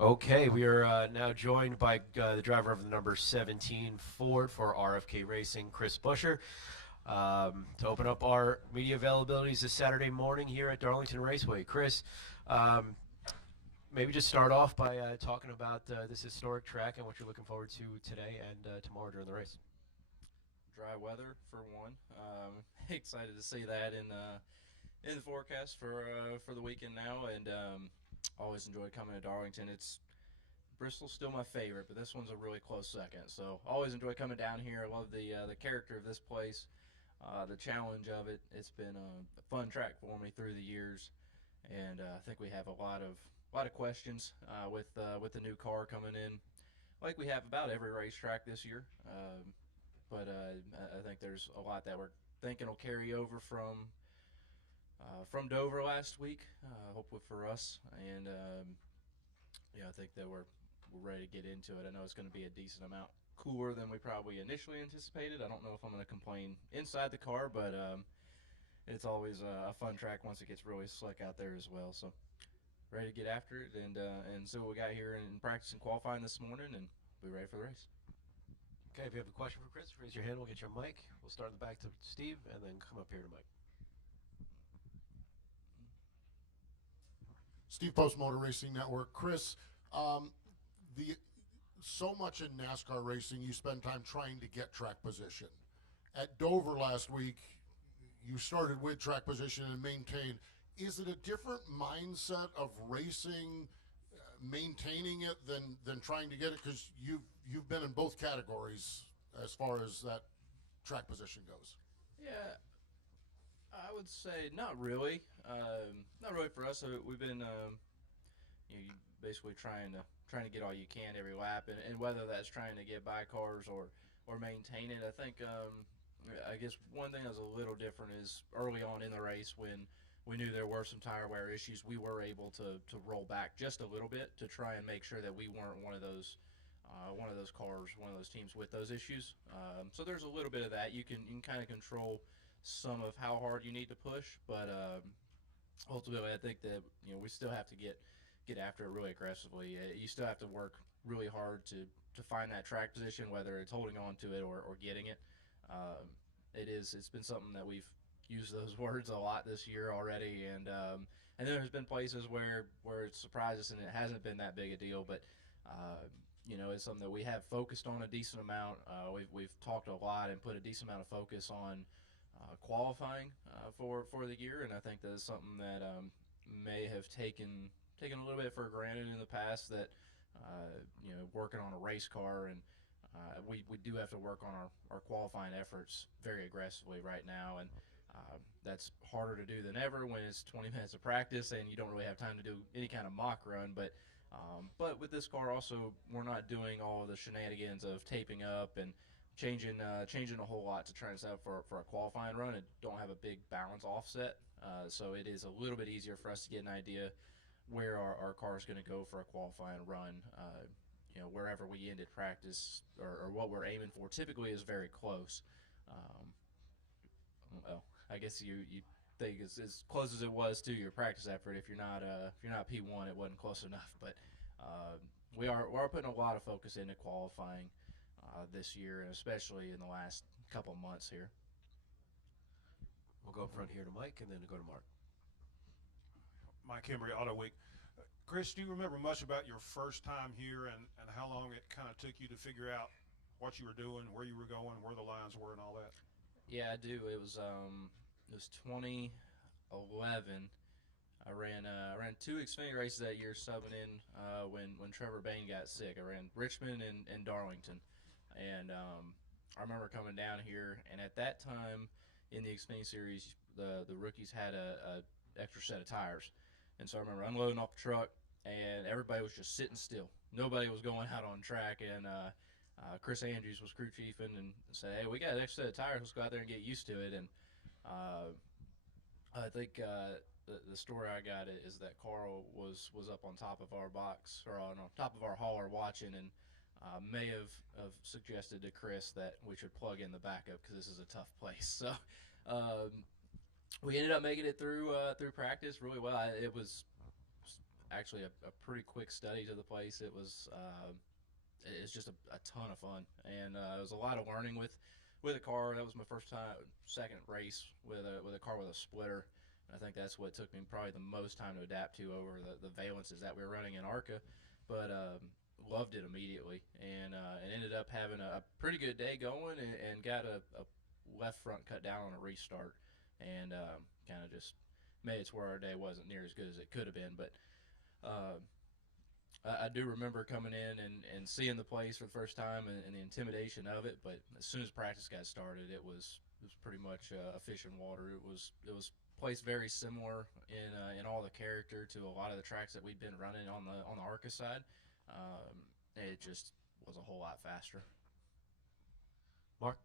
Okay, we are now joined by the driver of the number 17 Ford for RFK Racing, Chris Buescher, to open up our media availabilities this Saturday morning here at Darlington Raceway. Chris, um, maybe just start off by talking about this historic track and what you're looking forward to today and tomorrow during the race. Dry weather for one. Excited to see that in the forecast for the weekend now, and always enjoy coming to Darlington. It's Bristol's still my favorite, but this one's a really close second. So always enjoy coming down here. I love the character of this place, the challenge of it. It's been a fun track for me through the years, and I think we have a lot of questions with the new car coming in, like we have about every racetrack this year. But I think there's a lot that we're thinking will carry over from Dover last week, hopefully for us. And yeah, I think that we're ready to get into it. I know it's going to be a decent amount cooler than we probably initially anticipated. I don't know if I'm going to complain inside the car, but it's always a fun track once it gets really slick out there as well. So ready to get after it and see what we got here in practice and qualifying this morning, and be ready for the race. Okay, if you have a question for Chris, raise your hand. We'll get your mic. We'll start in the back to Steve and then come up here to Mike. Steve Post Motor Racing Network. Chris, the so much in NASCAR racing, you spend time trying to get track position. At Dover last week, you started with track position and maintained. Is it a different mindset of racing, maintaining it than trying to get it? Because you've been in both categories as far as that track position goes. Yeah, I would say not really. Not really for us. We've been basically trying to get all you can every lap, and whether that's trying to get by cars or maintain it. I think I guess one thing that was a little different is early on in the race when we knew there were some tire wear issues, we were able to roll back just a little bit to try and make sure that we weren't one of those cars, one of those teams with those issues. So there's a little bit of that. You can kind of control some of how hard you need to push, but ultimately, I think that we still have to get after it really aggressively. You still have to work really hard to find that track position, whether it's holding on to it or getting it. Um, it's been something that we've used those words a lot this year already, and then there's been places where it surprised us and it hasn't been that big a deal, but. Uh, it's something that we have focused on a decent amount. We've talked a lot and put a decent amount of focus on qualifying for the year, and I think that is something that may have taken a little bit for granted in the past. That working on a race car, and we do have to work on our qualifying efforts very aggressively right now, and that's harder to do than ever when it's 20 minutes of practice and you don't really have time to do any kind of mock run. But with this car also, we're not doing all of the shenanigans of taping up and changing a whole lot to try and set up for a qualifying run. It don't have a big balance offset, so it is a little bit easier for us to get an idea where our car is going to go for a qualifying run. Wherever we ended practice or what we're aiming for typically is very close. Um, well, I guess you think it's as close as it was to your practice effort. If you're not P1, it wasn't close enough. But uh, we are putting a lot of focus into qualifying this year, and especially in the last couple months here. We'll go up front here to Mike and then go to Mark. Mike Hembry, Auto Week. Chris, do you remember much about your first time here and how long it kind of took you to figure out what you were doing, where you were going, where the lines were, and all that? Yeah, I do. It was 2011. I ran two Xfinity races that year, subbing in when Trevor Bain got sick. I ran Richmond and Darlington, and I remember coming down here. And at that time, in the Xfinity series, the rookies had a extra set of tires, and so I remember unloading off the truck, and everybody was just sitting still. Nobody was going out on track, and Chris Andrews was crew chiefing and said, "Hey, we got an extra set of tires. Let's go out there and get used to it." And uh, I think the story I got is that Carl was up on top of our box or on top of our hauler watching, and may have suggested to Chris that we should plug in the backup because this is a tough place. So um, we ended up making it through practice really well. It was actually a pretty quick study to the place. It's just a ton of fun, and it was a lot of learning with a car. That was my second race with a car with a splitter. And I think that's what took me probably the most time to adapt to over the valences that we were running in ARCA, but loved it immediately, and ended up having a pretty good day going, and got a left front cut down on a restart, and kind of just made it to where our day wasn't near as good as it could have been, but. Uh, I do remember coming in and seeing the place for the first time, and the intimidation of it. But as soon as practice got started, it was pretty much a fish in water. It was placed very similar in all the character to a lot of the tracks that we'd been running on the ARCA side. It just was a whole lot faster. Mark?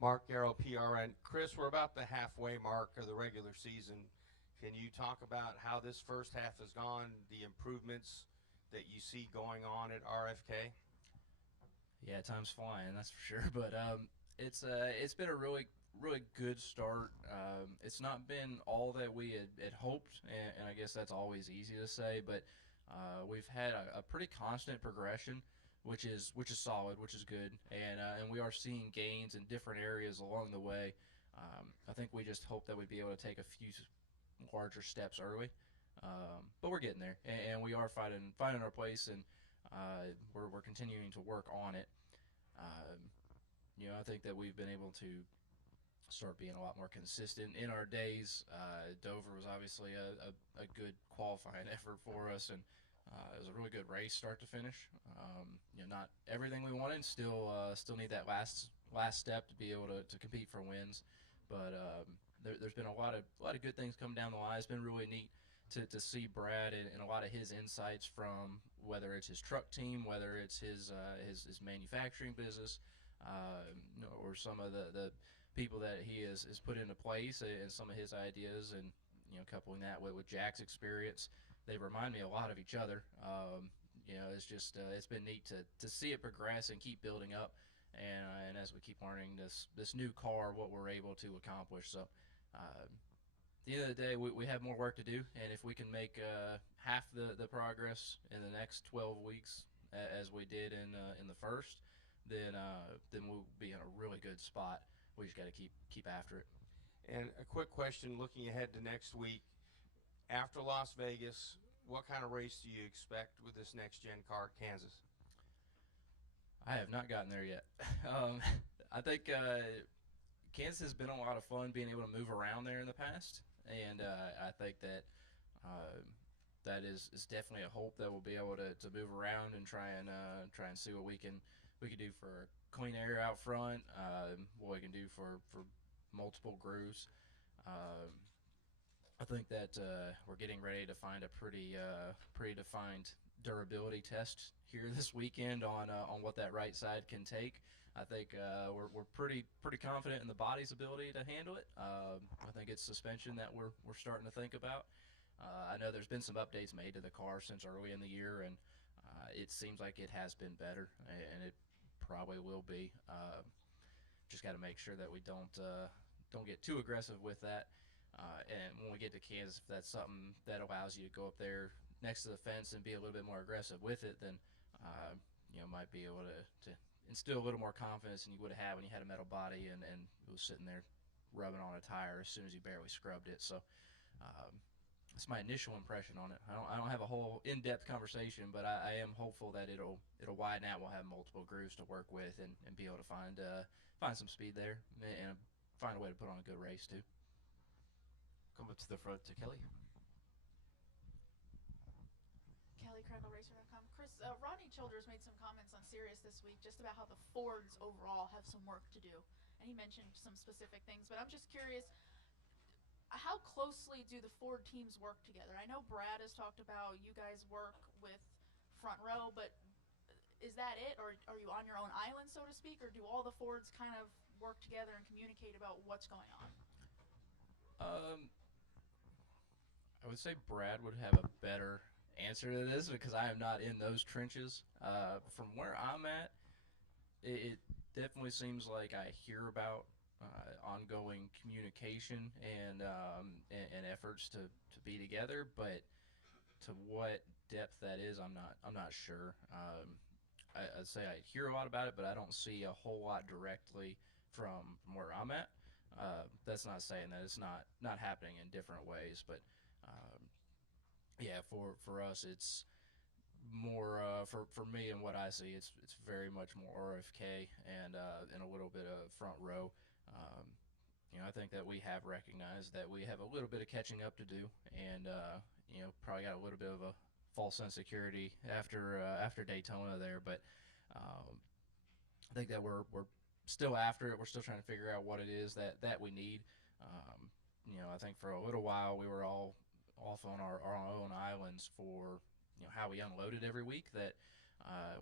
Mark Garrow, PRN. Chris, we're about the halfway mark of the regular season. Can you talk about how this first half has gone, the improvements that you see going on at RFK? Yeah, time's flying, that's for sure. But it's been a really good start. It's not been all that we had hoped, and I guess that's always easy to say. But we've had a pretty constant progression, which is solid, which is good, and we are seeing gains in different areas along the way. I think we just hope that we'd be able to take a few larger steps early, but we're getting there, and we are finding our place, and we're continuing to work on it. I think that we've been able to start being a lot more consistent in our days. Dover was obviously a good qualifying effort for us, and it was a really good race start to finish. Not everything we wanted, still need that last step to be able to compete for wins, but there's been a lot of good things come down the line. It's been really neat to see Brad and a lot of his insights from whether it's his truck team, whether it's his manufacturing business, or some of the people that he has put into place, and some of his ideas, and coupling that with Jack's experience, they remind me a lot of each other. It's just it's been neat to see it progress and keep building up, and as we keep learning this new car, what we're able to accomplish. So. At the end of the day, we have more work to do, and if we can make half the progress in the next 12 weeks as we did in the first, then we'll be in a really good spot. We just got to keep after it. And a quick question, looking ahead to next week, after Las Vegas, what kind of race do you expect with this next-gen car at Kansas? I have not gotten there yet. I think Kansas has been a lot of fun being able to move around there in the past, and I think that that is definitely a hope that we'll be able to move around and try and see what we can do for clean air out front, what we can do for multiple grooves. I think that we're getting ready to find a pretty defined durability test here this weekend on what that right side can take. I think we're pretty confident in the body's ability to handle it. I think it's suspension that we're starting to think about. I know there's been some updates made to the car since early in the year, and it seems like it has been better, and it probably will be. Just got to make sure that we don't get too aggressive with that. And when we get to Kansas, if that's something that allows you to go up there next to the fence and be a little bit more aggressive with it, then might be able to instill a little more confidence than you would have had when you had a metal body and it was sitting there rubbing on a tire as soon as you barely scrubbed it. So that's my initial impression on it. I don't have a whole in-depth conversation, but I am hopeful that it'll widen out. We'll have multiple grooves to work with and be able to find some speed there and find a way to put on a good race too. Come up to the front to Kelly. Kelly, CrandallRacer.com. Chris, Rodney Childers made some comments on Sirius this week just about how the Fords overall have some work to do, and he mentioned some specific things. But I'm just curious, how closely do the Ford teams work together? I know Brad has talked about you guys work with Front Row, but is that it, or are you on your own island, so to speak, or do all the Fords kind of work together and communicate about what's going on? I would say Brad would have a better answer to this because I am not in those trenches. From where I'm at, it definitely seems like I hear about ongoing communication and efforts to be together, but to what depth that is, I'm not sure. I'd say I hear a lot about it, but I don't see a whole lot directly from where I'm at. That's not saying that it's not happening in different ways, but yeah, for us, it's more for me and what I see. It's very much more RFK and a little bit of front row. I think that we have recognized that we have a little bit of catching up to do, and probably got a little bit of a false insecurity after Daytona there, but I think that we're still after it. We're still trying to figure out what it is that we need. I think for a little while we were all off on our own islands for how we unloaded every week, that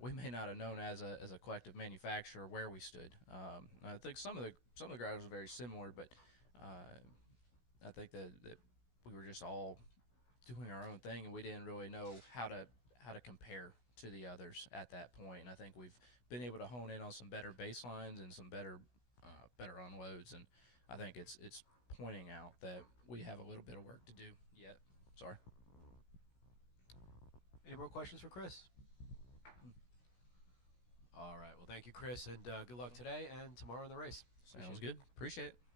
we may not have known as a collective manufacturer where we stood. I think some of the drivers were very similar, but I think that we were just all doing our own thing, and we didn't really know how to compare to the others at that point. And I think we've been able to hone in on some better baselines and some better unloads, and I think it's pointing out that we have a little bit of work to do yet. Sorry. Any more questions for Chris? All right. Well, thank you, Chris, and good luck today and tomorrow in the race. Sounds good. Appreciate it.